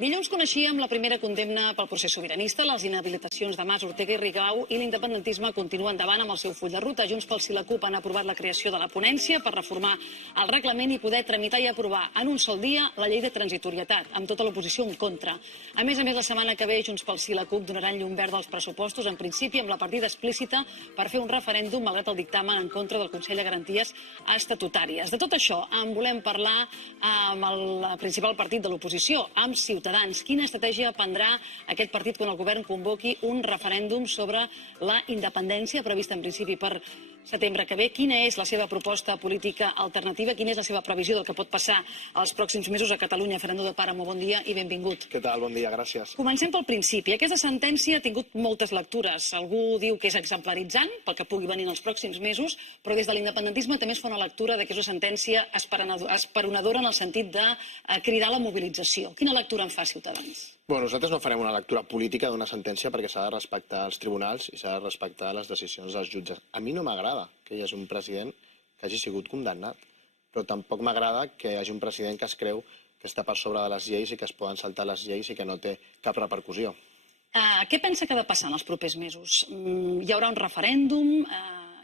Dilluns coneixíem la primera condemna pel procés sobiranista, les inhabilitacions de Mas, Ortega i Rigau i l'independentisme continua endavant amb el seu full de ruta. Junts pel Sí i la CUP han aprovat la creació de la ponència per reformar el reglament i poder tramitar i aprovar en un sol dia la llei de transitorietat, amb tota l'oposició en contra. A més, la setmana que ve Junts pel Sí i la CUP donaran llum verda als pressupostos, en principi amb la partida explícita per fer un referèndum malgrat el dictamen en contra del Consell de Garanties Estatutàries. De tot això en volem parlar amb el principal partit de l'oposició, amb Ciutadans. Quina estratègia prendrà aquest partit quan el govern convoqui un referèndum sobre la independència prevista en principi per setembre que ve? Quina és la seva proposta política alternativa? Quina és la seva previsió del que pot passar els pròxims mesos a Catalunya? Fernando de Páramo, bon dia i benvingut. Què tal? Bon dia, gràcies. Comencem pel principi. Aquesta sentència ha tingut moltes lectures. Algú diu que és exemplaritzant pel que pugui venir en els pròxims mesos, però des de l'independentisme també es fa una lectura de que és una sentència esperonadora en el sentit de cridar la mobilització. Quina lectura en fa Ciutadans? Bueno, nosaltres no farem una lectura política d'una sentència perquè s'ha de respectar els tribunals i s'ha de respectar les decisions dels jutges. A mi no m'agrada que hi hagi un president que hagi sigut condemnat, però tampoc m'agrada que hi hagi un president que es creu que està per sobre de les lleis i que es poden saltar les lleis i que no té cap repercussió. Què pensa que ha de passar en els propers mesos? Hi haurà un referèndum?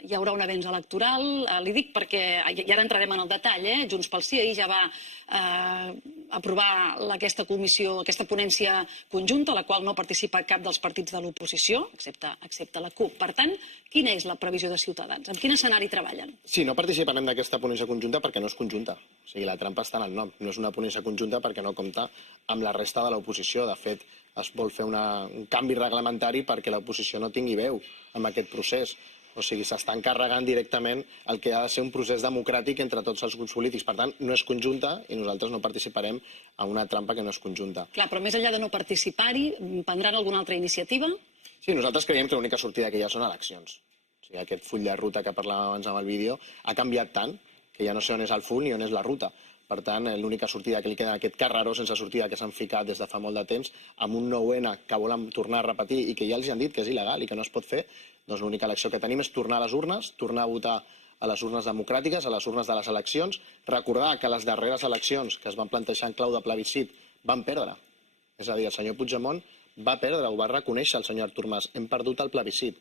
Hi haurà un avenç electoral? Li dic perquè, i ara entrarem en el detall, Junts pel Sí ahir ja va aprovar aquesta comissió, aquesta ponència conjunta, a la qual no participa cap dels partits de l'oposició, excepte la CUP. Per tant, quina és la previsió de Ciutadans? En quin escenari treballen? Sí, no participarem d'aquesta ponència conjunta perquè no és conjunta. O sigui, la trampa està en el nom. No és una ponència conjunta perquè no compta amb la resta de l'oposició. De fet, es vol fer un canvi reglamentari perquè l'oposició no tingui veu en aquest procés. O sigui, s'està encarregant directament el que ha de ser un procés democràtic entre tots els grups polítics. Per tant, no és conjunta i nosaltres no participarem en una trampa que no és conjunta. Clar, però més enllà de no participar-hi, prendran alguna altra iniciativa? Sí, nosaltres creiem que l'única sortida que hi ha són eleccions. O sigui, aquest full de ruta que parlàvem abans amb el vídeo ha canviat tant que ja no sé on és el full ni on és la ruta. Per tant, l'única sortida que li queda a aquest carreró sense sortida que s'han ficat des de fa molt de temps, amb un 9N que volen tornar a repetir i que ja els han dit que és il·legal i que no es pot fer, doncs l'única elecció que tenim és tornar a les urnes, tornar a votar a les urnes democràtiques, a les urnes de les eleccions, recordar que les darreres eleccions que es van plantejar en clau de plebiscit van perdre. És a dir, el senyor Puigdemont va perdre, ho va reconèixer el senyor Artur Mas, hem perdut el plebiscit.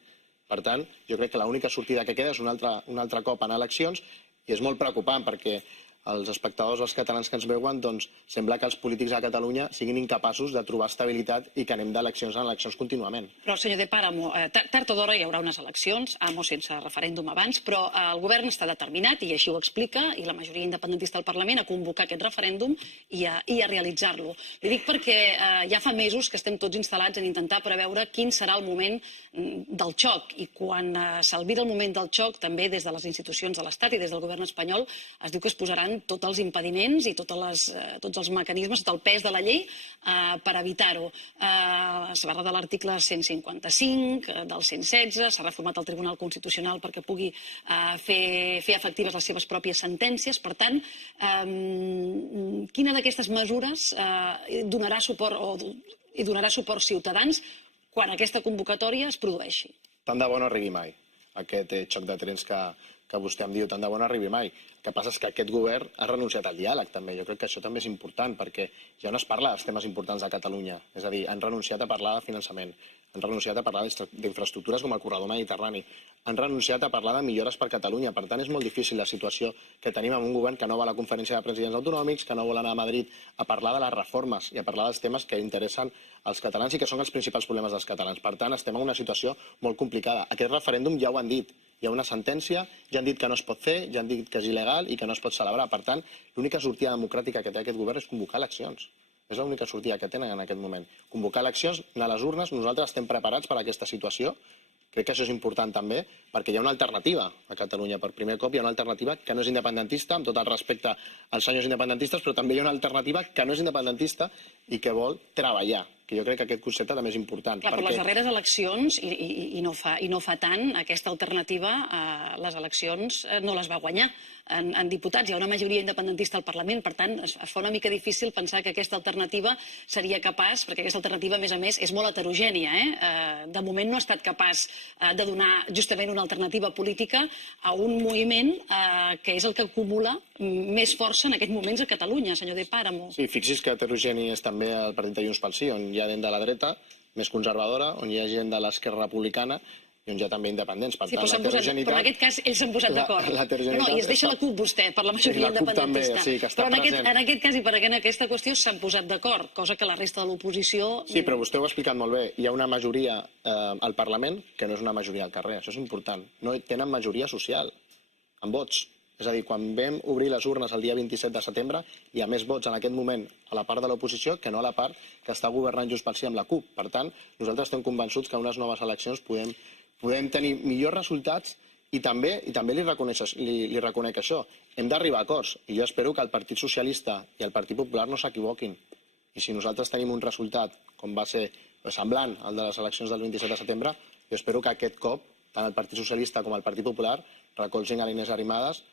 Per tant, jo crec que l'única sortida que queda és un altre cop en eleccions i és molt preocupant perquè els espectadors, els catalans que ens veuen, doncs sembla que els polítics a Catalunya siguin incapaços de trobar estabilitat i que anem d'eleccions en eleccions contínuament. Però, senyor de Páramo, tard o d'hora hi haurà unes eleccions, amb o sense referèndum abans, però el govern està determinat, i així ho explica, i la majoria independentista del Parlament, a convocar aquest referèndum i a realitzar-lo. Li dic perquè ja fa mesos que estem tots instal·lats en intentar preveure quin serà el moment del xoc, i quan s'albira el moment del xoc, també des de les institucions de l'Estat i des del govern espanyol, es diu que es posaran tots els impediments i tots els mecanismes, tot el pes de la llei per evitar-ho. S'ha parlat de l'article 155, del 116, s'ha reformat el Tribunal Constitucional perquè pugui fer efectives les seves pròpies sentències. Per tant, quina d'aquestes mesures donarà suport Ciutadans quan aquesta convocatòria es produeixi? Tant de bo no arribi mai. Aquest xoc de trens que vostè em diu, tant de bo no arribi mai. El que passa és que aquest govern ha renunciat al diàleg, també. Jo crec que això també és important, perquè ja no es parla dels temes importants de Catalunya. És a dir, han renunciat a parlar de finançament, han renunciat a parlar d'infraestructures com el corredor mediterrani, han renunciat a parlar de millores per Catalunya. Per tant, és molt difícil la situació que tenim amb un govern que no va a la conferència de presidents autonòmics, que no vol anar a Madrid a parlar de les reformes i a parlar dels temes que interessen als catalans i que són els principals problemes dels catalans. Per tant, estem en una situació molt complicada. Aquest referèndum ja ho han dit. Hi ha una sentència, ja han dit que no es pot fer, ja han dit que és il·legal i que no es pot celebrar. Per tant, l'única sortida democràtica que té aquest govern és convocar eleccions. És l'única sortida que tenen en aquest moment. Convocar eleccions, anar a les urnes, nosaltres estem preparats per a aquesta situació. Crec que això és important també, perquè hi ha una alternativa a Catalunya. Per primer cop hi ha una alternativa que no és independentista, amb tot el respecte als senyors independentistes, però també hi ha una alternativa que no és independentista i que vol treballar, que jo crec que aquest concepte també és important. Clar, però les darreres eleccions, i no fa tant, aquesta alternativa, les eleccions no les va guanyar en diputats, hi ha una majoria independentista al Parlament, per tant, es fa una mica difícil pensar que aquesta alternativa seria capaç, perquè aquesta alternativa, a més, és molt heterogènia. De moment no ha estat capaç de donar justament una alternativa política a un moviment que és el que acumula més força en aquests moments a Catalunya, senyor De Páramo. Sí, fixi's que heterogeni és també el partit de Junts pel Sí, on hi ha gent de la dreta més conservadora, on hi ha gent de l'esquerra republicana i on hi ha també independents. Per tant, però en aquest cas ells s'han posat d'acord. I es deixa la CUP vostè per la majoria independentista. Però en aquest cas i per aquesta qüestió s'han posat d'acord, cosa que la resta de l'oposició... Sí, però vostè ho ha explicat molt bé. Hi ha una majoria al Parlament que no és una majoria al carrer. Això és important. No tenen majoria social, en vots. És a dir, quan vam obrir les urnes el dia 27 de setembre, hi ha més vots en aquest moment a la part de l'oposició que no a la part que està governant Junts pel Sí amb la CUP. Per tant, nosaltres estem convençuts que en unes noves eleccions podem tenir millors resultats i també li reconec això. Hem d'arribar a acords i jo espero que el Partit Socialista i el Partit Popular no s'equivoquin. I si nosaltres tenim un resultat com va ser semblant al de les eleccions del 27 de setembre, jo espero que aquest cop tant el Partit Socialista com el Partit Popular recolzin a l'Inés Arrimadas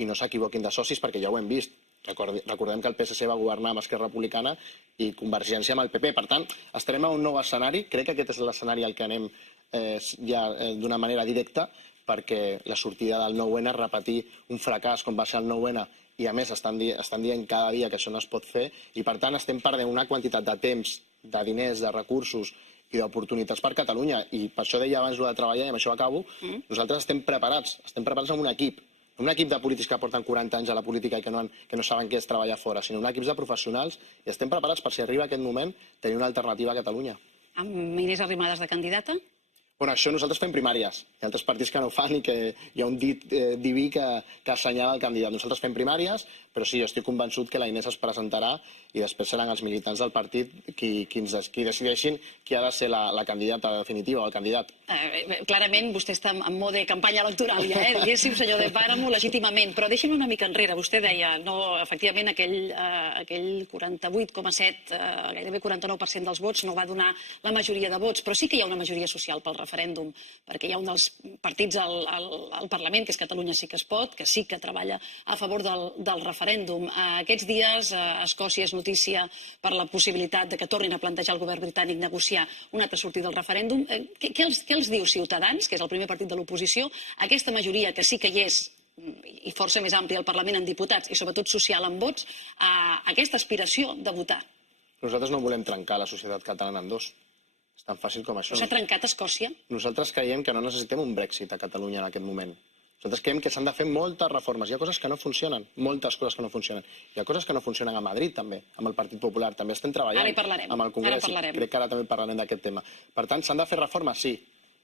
i no s'equivoquin de socis, perquè ja ho hem vist. Recordem que el PSC va governar amb Esquerra Republicana i Convergència amb el PP. Per tant, estarem a un nou escenari. Crec que aquest és l'escenari al que anem ja d'una manera directa, perquè la sortida del 9-N és repetir un fracàs com va ser el 9-N i a més estan dient cada dia que això no es pot fer i per tant estem perdent una quantitat de temps, de diners, de recursos i d'oportunitats per Catalunya. I per això deia abans de treballar, i amb això acabo, nosaltres estem preparats amb un equip. No un equip de polítics que porten 40 anys a la política i que no saben què és treballar fora, sinó un equip de professionals i estem preparats per, si arriba aquest moment, tenir una alternativa a Catalunya. Amb Inés Arrimadas de candidata? Bueno, això nosaltres fem primàries. Hi ha altres partits que no ho fan i que hi ha un dit diví que assenyala el candidat. Nosaltres fem primàries, però sí, jo estic convençut que la Inés es presentarà i després seran els militants del partit qui decideixin qui ha de ser la candidata definitiva o el candidat. Clarament vostè està en mode campanya electoral ja, diguéssim, senyor De Páramo, legítimament. Però deixi'm una mica enrere. Vostè deia, no, efectivament, aquell 48,7, gairebé 49% dels vots no va donar la majoria de vots, però sí que hi ha una majoria social pel referèndum, perquè hi ha un dels partits al Parlament, que és Catalunya sí que es pot, que sí que treballa a favor del referèndum. Aquests dies Escòcia és notícia per la possibilitat de que tornin a plantejar el govern britànic negociar una altra sortida del referèndum. Què els diu Ciutadans, que és el primer partit de l'oposició, aquesta majoria que sí que hi és i força més àmplia al Parlament en diputats i sobretot social en vots, aquesta aspiració de votar? Nosaltres no volem trencar la societat catalana en dos. És tan fàcil com això. S'ha trencat Escòcia? Nosaltres creiem que no necessitem un Brexit a Catalunya en aquest moment. Nosaltres creiem que s'han de fer moltes reformes. Hi ha coses que no funcionen, moltes coses que no funcionen. Hi ha coses que no funcionen a Madrid, també, amb el Partit Popular. També estem treballant amb el Congrés. Crec que ara també parlarem d'aquest tema. Per tant, s'han de fer reformes, sí.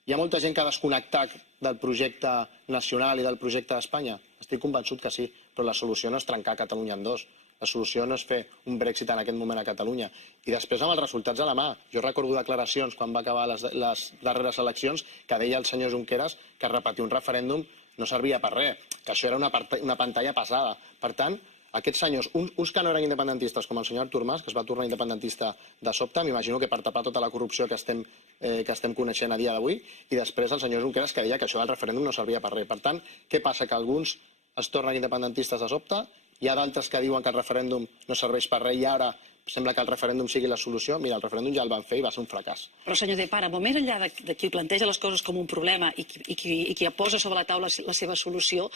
Hi ha molta gent que ha desconnectat del projecte nacional i del projecte d'Espanya. Estic convençut que sí, però la solució no és trencar Catalunya en dos. La solució no és fer un Brexit en aquest moment a Catalunya. I després amb els resultats a la mà. Jo recordo declaracions quan va acabar les darreres eleccions que deia el senyor Junqueras que repetir un referèndum no servia per res, que això era una pantalla passada. Per tant, aquests senyors, uns que no eren independentistes, com el senyor Artur Mas, que es va tornar independentista de sobte, m'imagino que per tapar tota la corrupció que estem coneixent a dia d'avui, i després el senyor Junqueras que deia que això del referèndum no servia per res. Per tant, què passa? Que alguns es tornen independentistes de sobte, hi ha d'altres que diuen que el referèndum no serveix per res i ara sembla que el referèndum sigui la solució. Mira, el referèndum ja el van fer i va ser un fracàs. Però, senyor De Páramo, més enllà de qui planteja les coses com un problema i qui posa sobre la taula la seva solució,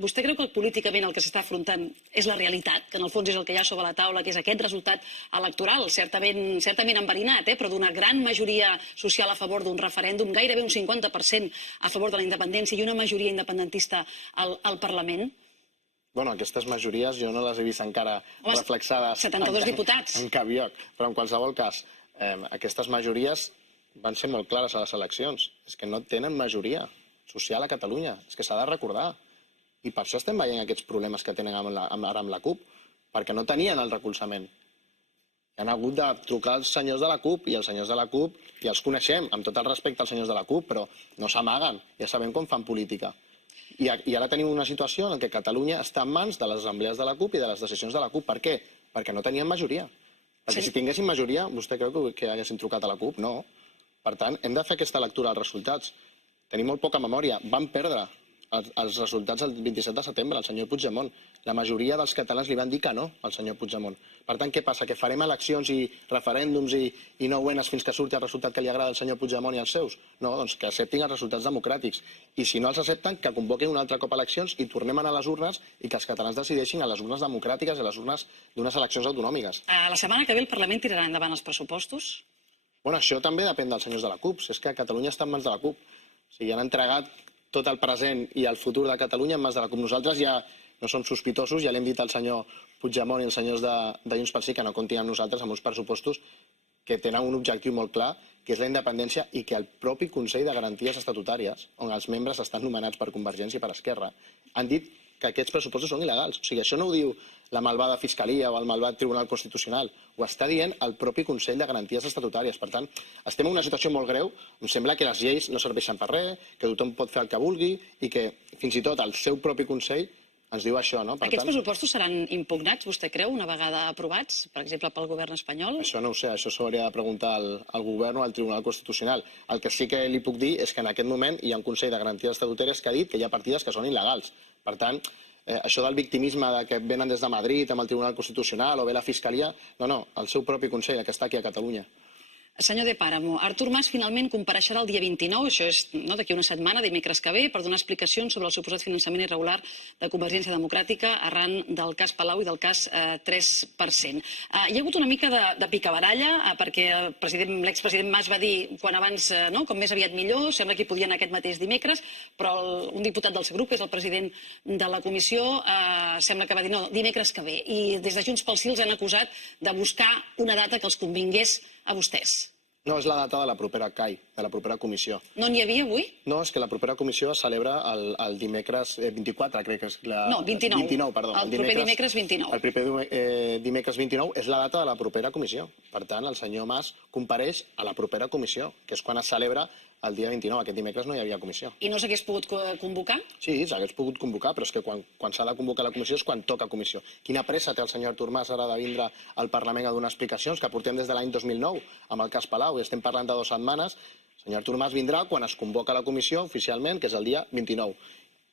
vostè creu que políticament el que s'està afrontant és la realitat, que en el fons és el que hi ha sobre la taula, que és aquest resultat electoral, certament enverinat, però d'una gran majoria social a favor d'un referèndum, gairebé un 50% a favor de la independència i una majoria independentista al Parlament? Bueno, aquestes majories jo no les he vist encara reflexades 72 diputats. En cap lloc, però en qualsevol cas, aquestes majories van ser molt clares a les eleccions. És que no tenen majoria social a Catalunya, és que s'ha de recordar. I per això estem veient aquests problemes que tenen ara amb la CUP, perquè no tenien el recolzament. Han hagut de trucar als senyors de la CUP, i els senyors de la CUP ja els coneixem, amb tot el respecte als senyors de la CUP, però no s'amaguen, ja sabem com fan política. I ara tenim una situació en què Catalunya està en mans de les assemblees de la CUP i de les decisions de la CUP. Per què? Perquè no tenien majoria. Perquè si tinguessin majoria, vostè creu que haguessin trucat a la CUP? No. Per tant, hem de fer aquesta lectura dels resultats. Tenim molt poca memòria. Van perdre els resultats el 27 de setembre, el senyor Puigdemont. La majoria dels catalans li van dir que no al senyor Puigdemont. Per tant, què passa? Que farem eleccions i referèndums i 9 fins que surti el resultat que li agrada al senyor Puigdemont i als seus? No, doncs que acceptin els resultats democràtics. I si no els accepten, que convoquin un altre cop eleccions i tornem a anar a les urnes i que els catalans decideixin a les urnes democràtiques i a les urnes d'unes eleccions autonòmiques. La setmana que ve el Parlament tirarà endavant els pressupostos? Bueno, això també depèn dels senyors de la CUP. És que Catalunya està en mans de la CUP. O sigui, han entregat tot el present i el futur de Catalunya en mans de la CUP. Nosaltres ja no som sospitosos, ja l'hem dit al senyor Puigdemont i els senyors de Junts pel Sí que no comptin amb nosaltres amb uns pressupostos que tenen un objectiu molt clar, que és la independència, i que el propi Consell de Garanties Estatutàries, on els membres estan nomenats per Convergència i per Esquerra, han dit que aquests pressupostos són il·legals. O sigui, això no ho diu la malvada Fiscalia o el malvat Tribunal Constitucional. Ho està dient el propi Consell de Garanties Estatutàries. Per tant, estem en una situació molt greu. Em sembla que les lleis no serveixen per res, que tothom pot fer el que vulgui i que fins i tot el seu propi Consell ens diu això, no? Aquests pressupostos seran impugnats, vostè creu, una vegada aprovats, per exemple, pel govern espanyol? Això no ho sé, això s'hauria de preguntar al govern o al Tribunal Constitucional. El que sí que li puc dir és que en aquest moment hi ha un Consell de Garanties Estatutàries que ha dit que hi ha partides que són il·legals. Per tant, això del victimisme de que venen des de Madrid amb el Tribunal Constitucional o ve la Fiscalia, no, el seu propi Consell, que està aquí a Catalunya. Senyor de Páramo, Artur Mas finalment compareixerà el dia 29, això és d'aquí una setmana, dimecres que ve, per donar explicacions sobre el suposat finançament irregular de Convergència Democràtica arran del cas Palau i del cas 3%. Hi ha hagut una mica de picabaralla, perquè l'expresident Mas va dir quan abans, com més aviat millor, sembla que hi podia anar aquest mateix dimecres, però un diputat del seu grup, que és el president de la comissió, sembla que va dir no, dimecres que ve. I des de Junts pel Sí els han acusat de buscar una data que els convingués a vostès. No, és la data de la propera CAI, de la propera comissió. No n'hi havia avui? No, és que la propera comissió es celebra el dimecres 24, crec que és la... No, 29. 29, perdó. El proper dimecres 29. El proper dimecres 29 és la data de la propera comissió. Per tant, el senyor Mas compareix a la propera comissió, que és quan es celebra el dia 29. Aquest dimecres no hi havia comissió. I no s'hagués pogut convocar? Sí, s'hagués pogut convocar, però és que quan s'ha de convocar la comissió és quan toca comissió. Quina pressa té el senyor Artur Mas ara de vindre al Parlament a donar explicacions, que portem des de l'any 2009 amb el cas Palau i estem parlant de 2 setmanes. El senyor Artur Mas vindrà quan es convoca la comissió oficialment, que és el dia 29.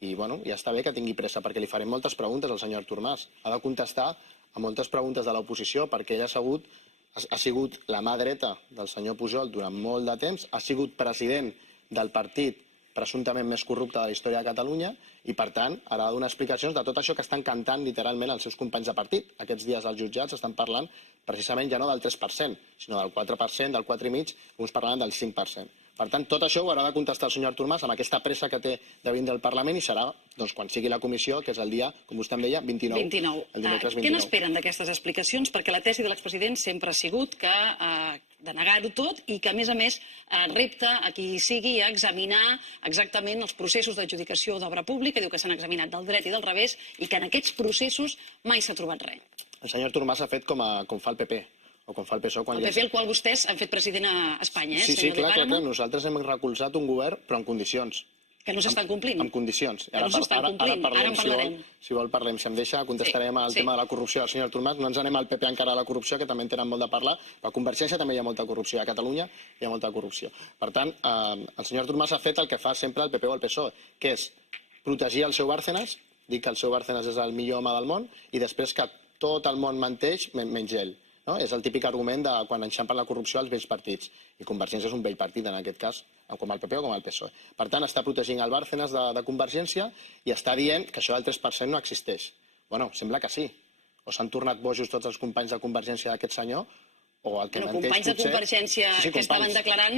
I bueno, ja està bé que tingui pressa, perquè li farem moltes preguntes al senyor Artur Mas. Ha de contestar a moltes preguntes de l'oposició, perquè ell ha sigut la mà dreta del senyor Pujol durant molt de temps, ha sigut president del partit presumptament més corrupte de la història de Catalunya i, per tant, ara ha de donar explicacions de tot això que estan cantant literalment els seus companys de partit. Aquests dies als jutjats estan parlant precisament ja no del 3%, sinó del 4%, del 4,5%, uns parlaven del 5%. Per tant, tot això ho haurà de contestar el senyor Artur Mas amb aquesta pressa que té de vindre al Parlament i serà quan sigui la comissió, que és el dia, com vostè em deia, 29. El dimecres 29. Què n'esperen d'aquestes explicacions? Perquè la tesi de l'expresident sempre ha sigut que de negar-ho tot i que, a més, repta a qui sigui a examinar exactament els processos d'adjudicació d'obra pública, diu que s'han examinat del dret i del revés i que en aquests processos mai s'ha trobat res. El senyor Artur Mas ha fet com fa el PP, o com fa el PSOE. El PP, el qual vostès han fet president a Espanya, Sí, clar. Nosaltres hem recolzat un govern, però en condicions. Que no s'estan complint. En condicions. Que no s'estan complint. Ara en parlarem. Si vol, parlem. Si em deixa, contestarem al tema de la corrupció del senyor Artur Mas. No ens anem al PP encara a la corrupció, que també en tenen molt de parlar, però a Convergència també hi ha molta corrupció. A Catalunya hi ha molta corrupció. Per tant, el senyor Artur Mas ha fet el que fa sempre el PP o el PSOE, que és protegir el seu Bárcenas, dir que el seu Bárcenas és el millor home del món, i després que tot el món menteix menys ell. És el típic argument de quan enxampen la corrupció als vells partits. I Convergència és un vell partit, en aquest cas, com el PP o com el PSOE. Per tant, està protegint el Bárcenas de Convergència i està dient que això del 3% no existeix. Bueno, sembla que sí. O s'han tornat bojos tots els companys de Convergència d'aquest senyor, o el que menteix potser... Companys de Convergència que estaven declarant,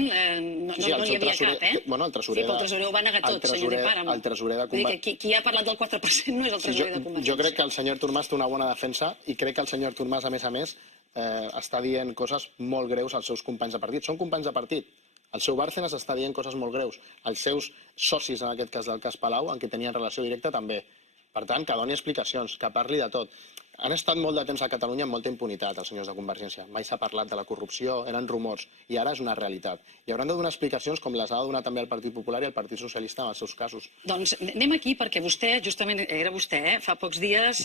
no n'hi havia cap, eh? Bueno, el tresorer... Sí, però el tresorer ho va negar tot, senyor de Páramo. El tresorer de Convergència... Qui ha parlat del 4% no és el tresorer de Convergència. Jo crec que el senyor Artur Mas té una bona defensa i crec que el senyor Artur Mas, a més, està dient coses molt greus als seus companys de partit. Són companys de partit. El seu Bárcenas està dient coses molt greus. Els seus socis, en aquest cas del cas Palau, en què tenien relació directa, també. Per tant, que doni explicacions, que parli de tot. han estat molt de temps a Catalunya amb molta impunitat, els senyors de Convergència. Mai s'ha parlat de la corrupció, eren rumors, i ara és una realitat. I hauran de donar explicacions com les ha de donar també el Partit Popular i el Partit Socialista en els seus casos. Doncs anem aquí perquè vostè, justament era vostè, fa pocs dies,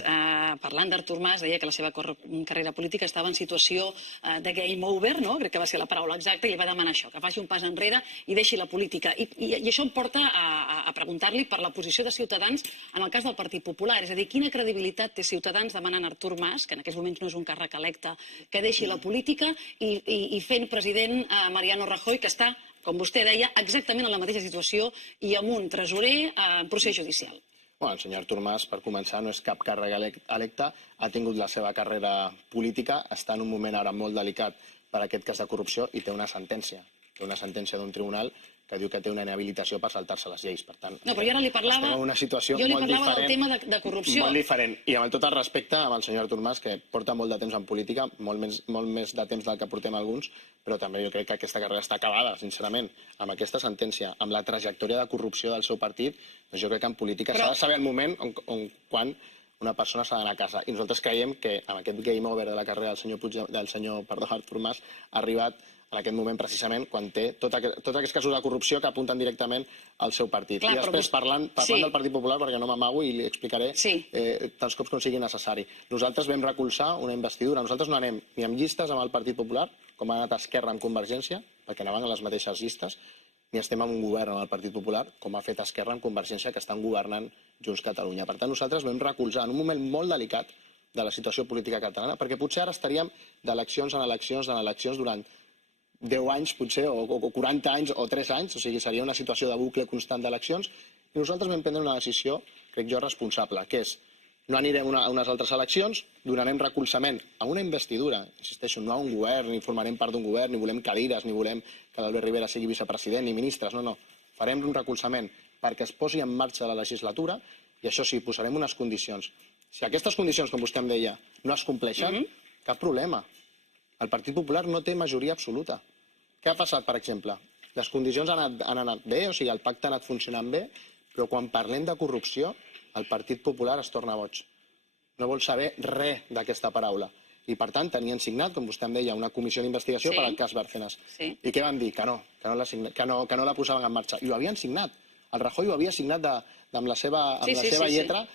parlant d'Artur Mas, deia que la seva carrera política estava en situació de game over, no? Crec que va ser la paraula exacta, i li va demanar això, que faci un pas enrere i deixi la política. I això em porta a preguntar-li per la posició de Ciutadans en el cas del Partit Popular. És a dir, quina credibilitat té Ciutadans demanant a Artur Mas, que en aquests moments no és un càrrec electe, que deixi la política i fent president Mariano Rajoy, que està, com vostè deia, exactament en la mateixa situació i amb un tresorer en procés judicial. Bueno, el senyor Artur Mas, per començar, no és cap càrrec electe, ha tingut la seva carrera política, està en un moment ara molt delicat per aquest cas de corrupció i té una sentència. Té una sentència d'un tribunal que diu que té una inhabilitació per saltar-se les lleis. Per tant, no, però jo ara li parlava, estem en una situació jo li molt parlava diferent, del tema de corrupció. Molt diferent. I amb tot el respecte amb el senyor Artur Mas, que porta molt de temps en política, molt més de temps del que portem alguns, però també jo crec que aquesta carrera està acabada, sincerament. Amb aquesta sentència, amb la trajectòria de corrupció del seu partit, doncs jo crec que en política s'ha de saber el moment quan una persona s'ha d'anar a casa. I nosaltres creiem que amb aquest game over de la carrera del senyor Artur Mas ha arribat en aquest moment precisament quan té tots aquests casos de corrupció que apunten directament al seu partit. Clar, i després, parlant del Partit Popular, perquè no m'amago i li explicaré tants cops com sigui necessari. Nosaltres vam recolzar una investidura. Nosaltres no anem ni amb llistes amb el Partit Popular, com ha anat Esquerra amb Convergència, perquè anaven a les mateixes llistes, ni estem en un govern amb el Partit Popular, com ha fet Esquerra amb Convergència, que estan governant Junts Catalunya. Per tant, nosaltres vam recolzar en un moment molt delicat de la situació política catalana, perquè potser ara estaríem d'eleccions en eleccions durant 10 anys, potser, o 40 anys, o 3 anys, o sigui, seria una situació de bucle constant d'eleccions, i nosaltres vam prendre una decisió, crec jo, responsable, que és, no anirem a unes altres eleccions, donarem recolzament a una investidura, insisteixo, no a un govern, ni formarem part d'un govern, ni volem cadires, ni volem que l'Albert Rivera sigui vicepresident, ni ministres, no. Farem un recolzament perquè es posi en marxa la legislatura, i això sí, posarem unes condicions. Si aquestes condicions, com vostè em deia, no es compleixen, cap problema. El Partit Popular no té majoria absoluta. Què ha passat, per exemple? Les condicions han anat bé, o sigui, el pacte ha anat funcionant bé, però quan parlem de corrupció, el Partit Popular es torna boig. No vol saber res d'aquesta paraula. I, per tant, tenien signat, com vostè em deia, una comissió d'investigació per al cas Bárcenas. I què van dir? Que no la posaven en marxa. I ho havien signat. El Rajoy ho havia signat amb la seva lletra,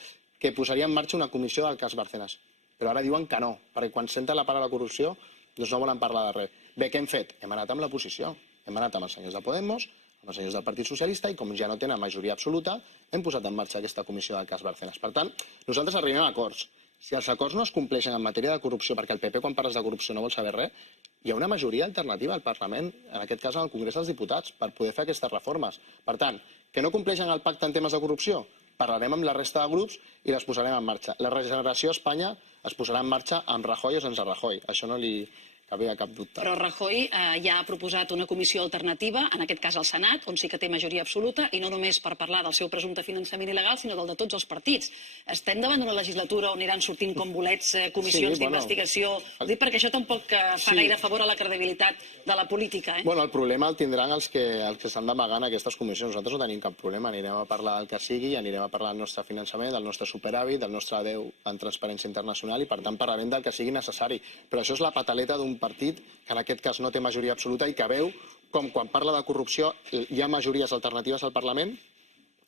que posaria en marxa una comissió del cas Bárcenas. Però ara diuen que no, perquè quan senten la paraula corrupció doncs no volen parlar de res. Bé, què hem fet? Hem anat amb l'oposició. Hem anat amb els senyors de Podemos, amb els senyors del Partit Socialista, i com ja no tenen majoria absoluta, hem posat en marxa aquesta comissió del cas Bárcenas. Per tant, nosaltres arribem a acords. Si els acords no es compleixen en matèria de corrupció, perquè el PP, quan parles de corrupció, no vol saber res, hi ha una majoria alternativa al Parlament, en aquest cas en el Congrés dels Diputats, per poder fer aquestes reformes. Per tant, que no compleixen el pacte en temes de corrupció? Parlarem amb la resta de grups i les posarem en marxa. La regeneració a Espanya es posarà en marxa amb Rajoy o sense Rajoy. Això no li cabia cap dubte. Però Rajoy ja ha proposat una comissió alternativa, en aquest cas al Senat, on sí que té majoria absoluta, i no només per parlar del seu presumpte finançament il·legal, sinó del de tots els partits. Estem davant d'una legislatura on aniran sortint com bolets comissions d'investigació. Ho dic perquè això tampoc fa gaire favor a la credibilitat de la política. Bueno, el problema el tindran els que s'han d'amagar en aquestes comissions. Nosaltres no tenim cap problema. Anirem a parlar del que sigui, anirem a parlar del nostre finançament, del nostre superàvit, del nostre adeu en transparència internacional, i per tant parlarem del que sigui necessari. Però això és la pataleta d'un partit que en aquest cas no té majoria absoluta i que veu com quan parla de corrupció hi ha majories alternatives al Parlament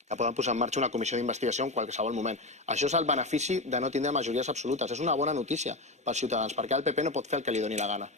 que poden posar en marxa una comissió d'investigació en qualsevol moment. Això és el benefici de no tindre majories absolutes. És una bona notícia pels ciutadans, perquè el PP no pot fer el que li doni la gana.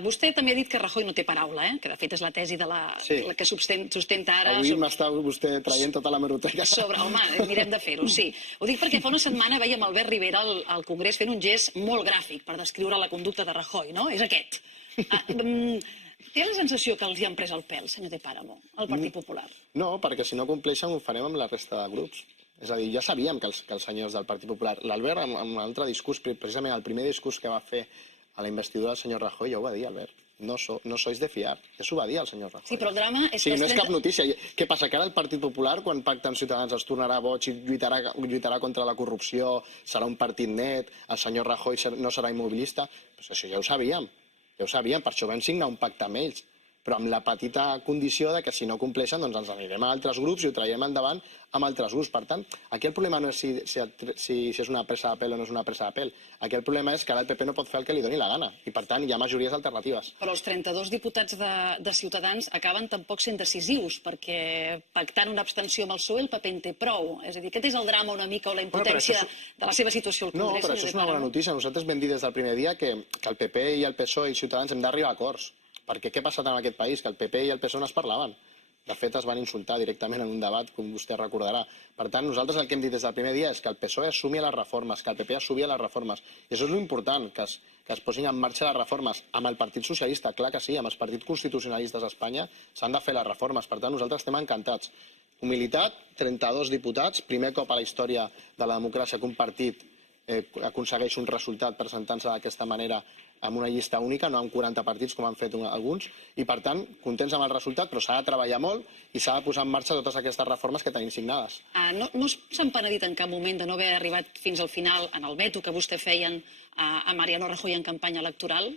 Vostè també ha dit que Rajoy no té paraula, que de fet és la tesi que sustenta ara... Avui m'està vostè traient tota la meroteca. Home, mirem de fer-ho, sí. Ho dic perquè fa una setmana veiem Albert Rivera al Congrés fent un gest molt gràfic per descriure la conducta de Rajoy, no? És aquest. Té la sensació que els hi han pres el pèl, senyor de Páramo, al Partit Popular? No, perquè si no compleixen ho farem amb la resta de grups. És a dir, ja sabíem que els senyors del Partit Popular... L'Albert, en un altre discurs, precisament el primer discurs que va fer a la investidura del senyor Rajoy, ja ho va dir, Albert. No sois de fiar. Això ho va dir el senyor Rajoy. Sí, però el drama és que... Sí, no és cap notícia. Què passa, que ara el Partit Popular, quan pacta amb Ciutadans, es tornarà boig i lluitarà contra la corrupció, serà un partit net, el senyor Rajoy no serà immobilista? Pues això ja ho sabíem. Ja ho sabíem, per això vam signar un pacte amb ells. però amb la petita condició de que si no compleixen doncs ens anirem a altres grups i ho traiem endavant amb altres grups. Per tant, aquí el problema no és si és una presa de pèl o no és una presa de pèl. Aquí el problema és que ara el PP no pot fer el que li doni la gana i, per tant, hi ha majories alternatives. Però els 32 diputats de Ciutadans acaben tampoc sent decisius, perquè pactant una abstenció amb el PSOE el PP en té prou. És a dir, aquest és el drama una mica o la impotència de la seva situació al Congrés. No, però això és una bona notícia. Nosaltres vam dir des del primer dia que el PP i el PSOE i Ciutadans hem d'arribar a acords. Perquè què ha passat en aquest país? Que el PP i el PSOE no es parlaven. De fet, es van insultar directament en un debat, com vostè recordarà. Per tant, nosaltres el que hem dit des del primer dia és que el PSOE assumia les reformes, que el PP assumia les reformes. I això és l'important, que es posin en marxa les reformes. Amb el Partit Socialista, clar que sí, amb els partits constitucionalistes a Espanya s'han de fer les reformes. Per tant, nosaltres estem encantats. Humilitat, 32 diputats, primer cop a la història de la democràcia que un partit aconsegueix un resultat presentant-se d'aquesta manera amb una llista única, no amb 40 partits com han fet alguns, i per tant, contents amb el resultat, però s'ha de treballar molt i s'ha de posar en marxa totes aquestes reformes que tenim signades. No s'han penedit en cap moment de no haver arribat fins al final en el veto que vostè feien a Mariano Rajoy en campanya electoral?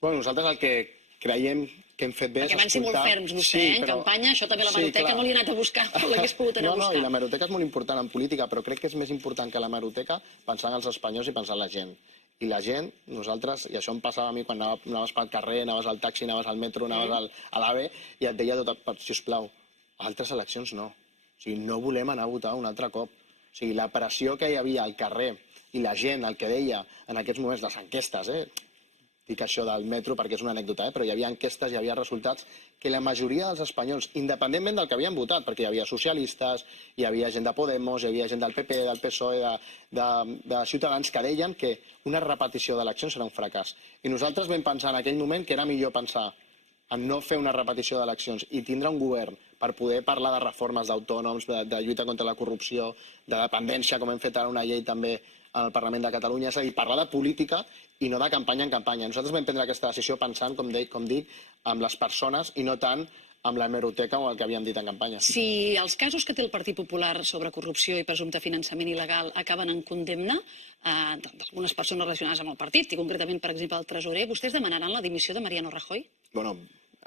Bueno, nosaltres el que creiem que hem fet bé és escoltar... Perquè van ser molt ferms vostè, en campanya, això també la hemeroteca no li ha anat a buscar, però l'hagués pogut anar a buscar. No, i la hemeroteca és molt important en política, però crec que és més important que la hemeroteca pensar en els espanyols i pensar en la gent. I la gent, nosaltres, i això em passava a mi quan anaves pel carrer, anaves al taxi, anaves al metro, anaves a l'AVE, i et deia tot, sisplau, a altres eleccions no. O sigui, no volem anar a votar un altre cop. O sigui, la pressió que hi havia al carrer i la gent, el que deia en aquests moments, les enquestes, dic això del metro perquè és una anècdota, però hi havia enquestes, hi havia resultats que la majoria dels espanyols, independentment del que havien votat, perquè hi havia socialistes, hi havia gent de Podemos, hi havia gent del PP, del PSOE, de Ciutadans, que deien que una repetició d'eleccions serà un fracàs. I nosaltres vam pensar en aquell moment que era millor pensar en no fer una repetició d'eleccions i tindre un govern per poder parlar de reformes d'autònoms, de lluita contra la corrupció, de dependència, com hem fet ara una llei també al Parlament de Catalunya, és a dir, parlar de política i no de campanya en campanya. Nosaltres vam prendre aquesta decisió pensant, com dic, amb les persones i no tant amb la hemeroteca o el que havíem dit en campanya. Si els casos que té el Partit Popular sobre corrupció i presumpte finançament il·legal acaben en condemna d'algunes persones relacionades amb el partit, i concretament, per exemple, el tresorer, vostès demanaran la dimissió de Mariano Rajoy? Bueno,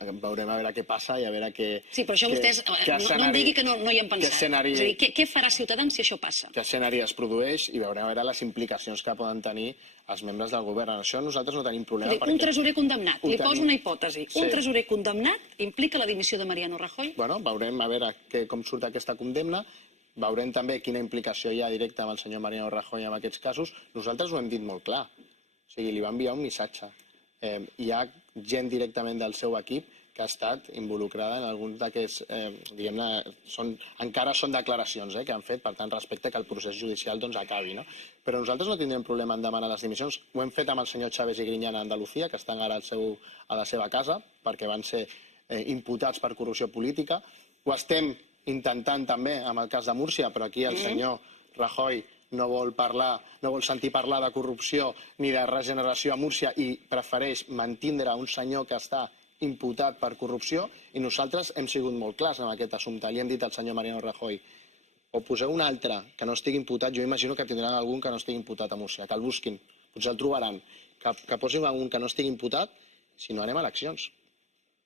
veurem a veure què passa i a veure què... Sí, però això vostès no em digui que no hi han pensat. És a dir, què farà Ciutadans si això passa? Què escenari es produeix i veurem a veure les implicacions que poden tenir els membres del govern. En això nosaltres no tenim problema. Un tresorer condemnat, li poso una hipòtesi. Un tresorer condemnat implica la dimissió de Mariano Rajoy? Bueno, veurem a veure com surt aquesta condemna. Veurem també quina implicació hi ha directa amb el senyor Mariano Rajoy en aquests casos. Nosaltres ho hem dit molt clar. O sigui, li va enviar un missatge. Hi ha gent directament del seu equip que ha estat involucrada en alguns d'aquests, diguem-ne, encara són declaracions que han fet, per tant, respecte que el procés judicial acabi. Però nosaltres no tindrem problema en demanar les dimissions. Ho hem fet amb el senyor Chávez i Griñán a Andalucía, que estan ara a la seva casa, perquè van ser imputats per corrupció política. Ho estem intentant també amb el cas de Múrcia, però aquí el senyor Rajoy no vol sentir parlar de corrupció ni de regeneració a Múrcia i prefereix mantindre un senyor que està imputat per corrupció, i nosaltres hem sigut molt clars en aquest assumpte. Li hem dit al senyor Mariano Rajoy, o poseu un altre que no estigui imputat, jo imagino que tindran algun que no estigui imputat a Múrcia, que el busquin, potser el trobaran, que posin algun que no estigui imputat, si no anem a eleccions.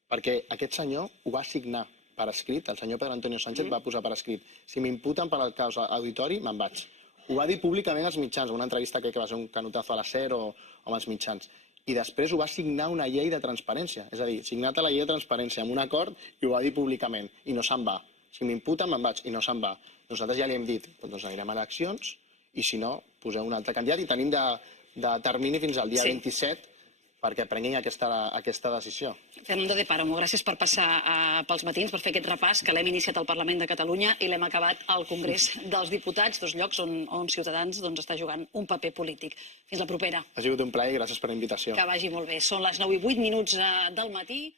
Perquè aquest senyor ho va signar per escrit, el senyor Pedro Antonio Sánchez va posar per escrit, si m'imputen per el cas auditori, me'n vaig. Ho va dir públicament als mitjans, en una entrevista que va ser un canutazo a la SER o amb els mitjans. I després ho va signar una llei de transparència. És a dir, signat a la llei de transparència amb un acord i ho va dir públicament. I no se'n va. Si m'imputen, me'n vaig. I no se'n va. Nosaltres ja li hem dit, doncs anirem a eleccions i si no, poseu un altre candidat. I tenim de termini fins al dia 27 perquè prenguin aquesta decisió. Fernando de Páramo, gràcies per passar pels matins, per fer aquest repàs que l'hem iniciat al Parlament de Catalunya i l'hem acabat al Congrés dels Diputats, dos llocs on Ciutadans està jugant un paper polític. Fins la propera. Ha sigut un plaer i gràcies per la invitació. Que vagi molt bé. Són les 9:08 del matí.